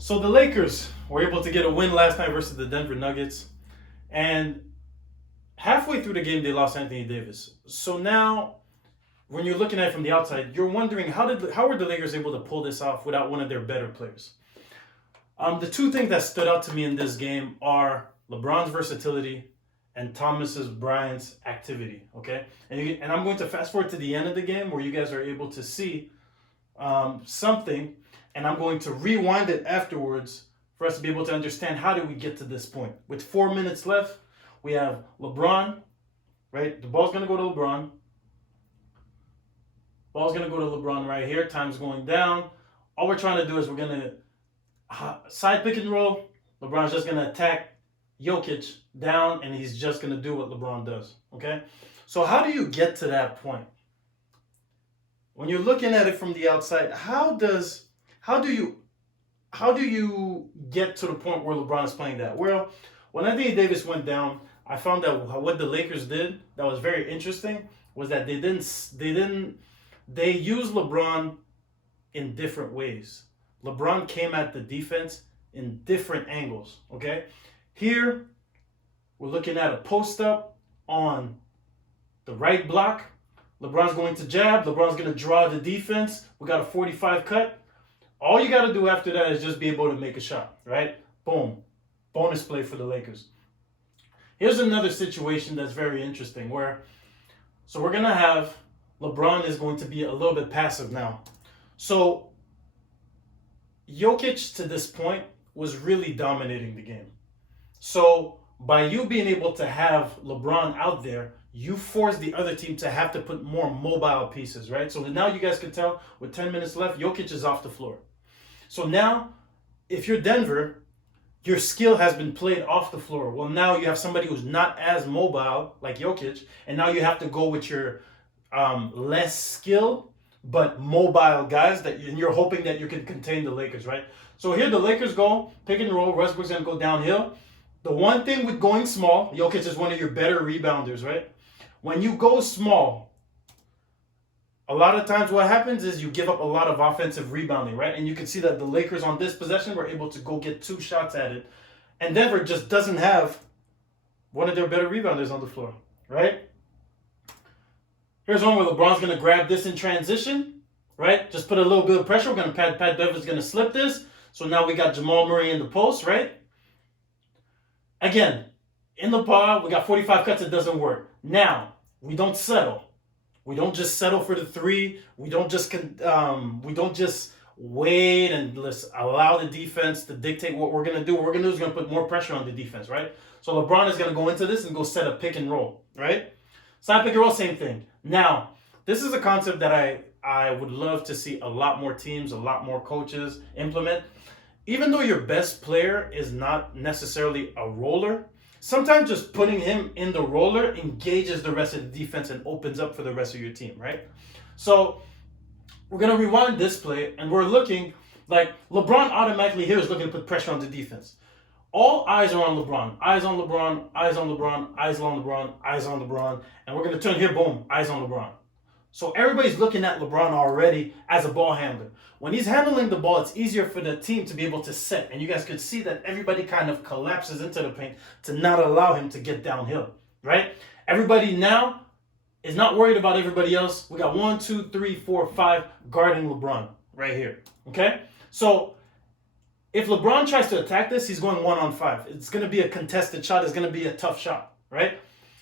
So the Lakers were able to get a win last night versus the Denver Nuggets, and halfway through the game they lost Anthony Davis. So now, when you're looking at it from the outside, you're wondering how were the Lakers able to pull this off without one of their better players? The two things that stood out to me in this game are LeBron's versatility and Thomas's Bryant's activity. Okay, and I'm going to fast forward to the end of the game where you guys are able to see something, and I'm going to rewind it afterwards for us to be able to understand how did we get to this point. With 4 minutes left, we have LeBron, right? The ball's going to go to LeBron. Ball's going to go to LeBron right here. Time's going down. All we're trying to do is we're going to side pick and roll. LeBron's just going to attack Jokic down, and he's just going to do what LeBron does, okay? So how do you get to that point? When you're looking at it from the outside, how do you get to the point where LeBron is playing that? Well, when Anthony Davis went down, I found that what the Lakers did that was very interesting was that they used LeBron in different ways. LeBron came at the defense in different angles, okay? Here, we're looking at a post up on the right block. LeBron's going to jab. LeBron's going to draw the defense. We got a 45 cut. All you got to do after that is just be able to make a shot, right? Boom. Bonus play for the Lakers. Here's another situation that's very interesting so we're going to have LeBron is going to be a little bit passive now. So Jokic to this point was really dominating the game. So by you being able to have LeBron out there, you force the other team to have to put more mobile pieces, right? So now you guys can tell with 10 minutes left, Jokic is off the floor. So now, if you're Denver, your skill has been played off the floor. Well, now you have somebody who's not as mobile like Jokic, and now you have to go with your less skilled but mobile guys and you're hoping that you can contain the Lakers, right? So here the Lakers go, pick and roll, Westbrook's going to go downhill. The one thing with going small, Jokic is one of your better rebounders, right? When you go small, a lot of times what happens is you give up a lot of offensive rebounding, right? And you can see that the Lakers on this possession were able to go get 2 shots at it. And Denver just doesn't have one of their better rebounders on the floor, right? Here's one where LeBron's going to grab this in transition, right? Just put a little bit of pressure. We're going to Pat Bever's going to slip this. So now we got Jamal Murray in the post, right? Again, in the pod, we got 45 cuts. It doesn't work. Now, we don't settle. We don't just settle for the 3. We don't just wait and let's allow the defense to dictate what we're going to do. What we're going to do is going to put more pressure on the defense, right? So LeBron is going to go into this and go set a pick and roll, right? Side pick and roll, same thing. Now, this is a concept that I would love to see a lot more teams, a lot more coaches implement. Even though your best player is not necessarily a roller, sometimes just putting him in the roller engages the rest of the defense and opens up for the rest of your team, right? So we're going to rewind this play, and we're looking like LeBron automatically here is looking to put pressure on the defense. All eyes are on LeBron. Eyes on LeBron, eyes on LeBron, eyes on LeBron, eyes on LeBron. And we're going to turn here, boom, eyes on LeBron. So everybody's looking at LeBron already as a ball handler. When he's handling the ball, it's easier for the team to be able to set. And you guys could see that everybody kind of collapses into the paint to not allow him to get downhill, right? Everybody now is not worried about everybody else. We got 1, 2, 3, 4, 5 guarding LeBron right here, okay? So if LeBron tries to attack this, he's going 1-on-5. It's going to be a contested shot. It's going to be a tough shot, right?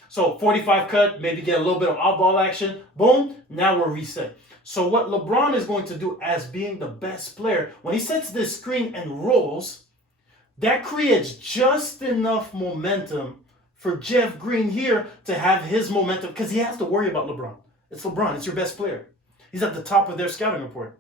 So 45 cut, maybe get a little bit of off-ball action. Boom, now we're reset. So what LeBron is going to do as being the best player, when he sets this screen and rolls, that creates just enough momentum for Jeff Green here to have his momentum, because he has to worry about LeBron. It's LeBron. It's your best player. He's at the top of their scouting report.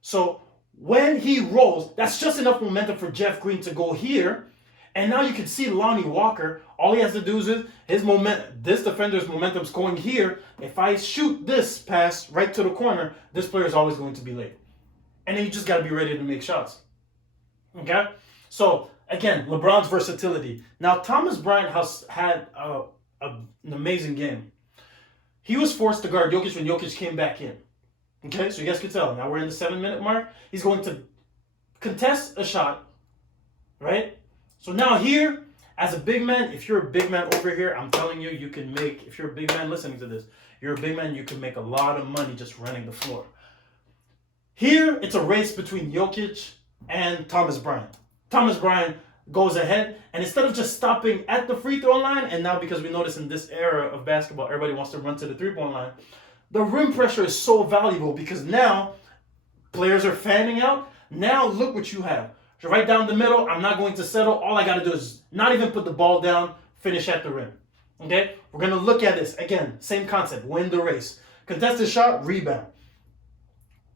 So when he rolls, that's just enough momentum for Jeff Green to go here. And now you can see Lonnie Walker. All he has to do is this defender's momentum's going here. If I shoot this pass right to the corner, this player is always going to be late. And then you just got to be ready to make shots. Okay? So, again, LeBron's versatility. Now, Thomas Bryant has had an amazing game. He was forced to guard Jokic when Jokic came back in. Okay, so you guys can tell. Now we're in the 7-minute mark. He's going to contest a shot, right? So now here, as a big man, if you're a big man over here, I'm telling you, you can make, if you're a big man listening to this, you're a big man, you can make a lot of money just running the floor. Here, it's a race between Jokic and Thomas Bryant. Thomas Bryant goes ahead, and instead of just stopping at the free throw line, and now because we notice in this era of basketball, everybody wants to run to the three-point line, the rim pressure is so valuable because now players are fanning out. Now look what you have. So right down the middle, I'm not going to settle. All I got to do is not even put the ball down, finish at the rim. Okay? We're going to look at this. Again, same concept, win the race. Contested shot, rebound.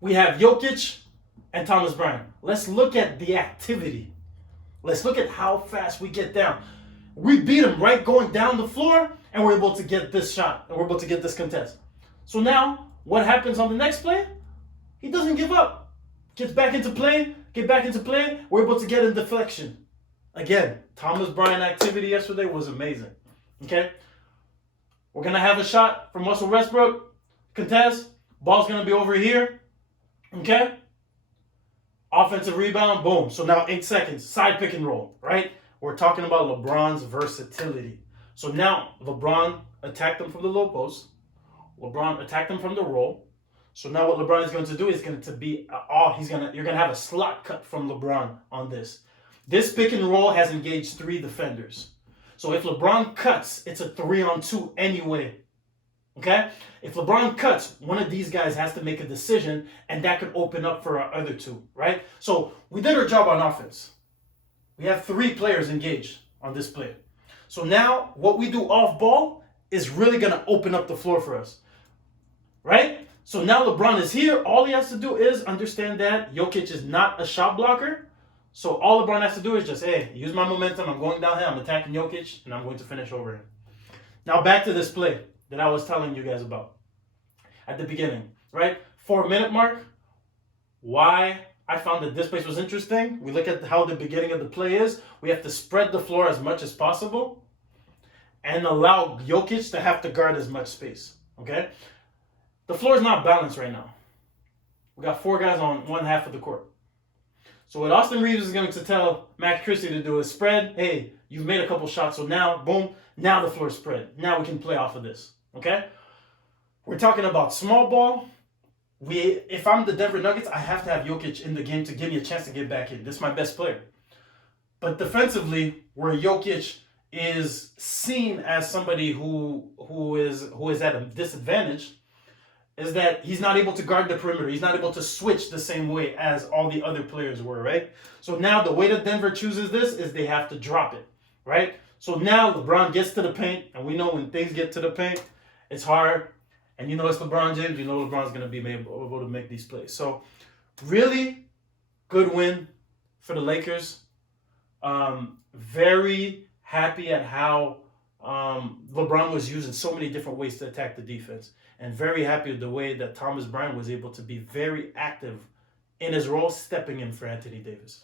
We have Jokic and Thomas Bryant. Let's look at the activity. Let's look at how fast we get down. We beat him right going down the floor, and we're able to get this shot, and we're able to get this contest. So now, what happens on the next play? He doesn't give up. Gets back into play, we're able to get in deflection. Again, Thomas Bryant activity yesterday was amazing. Okay? We're going to have a shot from Russell Westbrook. Contest. Ball's going to be over here. Okay? Offensive rebound. Boom. So now 8 seconds. Side pick and roll. Right? We're talking about LeBron's versatility. So now LeBron attacked them from the low post. LeBron attacked them from the roll. So now what LeBron is going to do is going to be, you're going to have a slot cut from LeBron on this. This pick and roll has engaged 3 defenders. So if LeBron cuts, it's a 3-on-2 anyway. Okay? If LeBron cuts, one of these guys has to make a decision, and that could open up for our other 2, right? So we did our job on offense. We have 3 players engaged on this play. So now what we do off ball is really going to open up the floor for us. Right? So now LeBron is here. All he has to do is understand that Jokic is not a shot blocker. So all LeBron has to do is just, hey, use my momentum. I'm going downhill. I'm attacking Jokic, and I'm going to finish over him. Now back to this play that I was telling you guys about at the beginning, right? 4-minute mark. Why I found that this place was interesting. We look at how the beginning of the play is. We have to spread the floor as much as possible and allow Jokic to have to guard as much space, okay? The floor is not balanced right now. We got 4 guys on one half of the court. So what Austin Reeves is going to tell Max Christie to do is spread. Hey, you've made a couple shots, so now, boom, now the floor is spread. Now we can play off of this, okay? We're talking about small ball. If I'm the Denver Nuggets, I have to have Jokic in the game to give me a chance to get back in. This is my best player. But defensively, where Jokic is seen as somebody who is at a disadvantage, is that he's not able to guard the perimeter. He's not able to switch the same way as all the other players were, right? So now the way that Denver chooses this is they have to drop it, right? So now LeBron gets to the paint, and we know when things get to the paint, it's hard. And you know it's LeBron James. You know LeBron's going to be able to make these plays. So really good win for the Lakers. Very happy at how LeBron was using so many different ways to attack the defense. And very happy with the way that Thomas Bryant was able to be very active in his role, stepping in for Anthony Davis.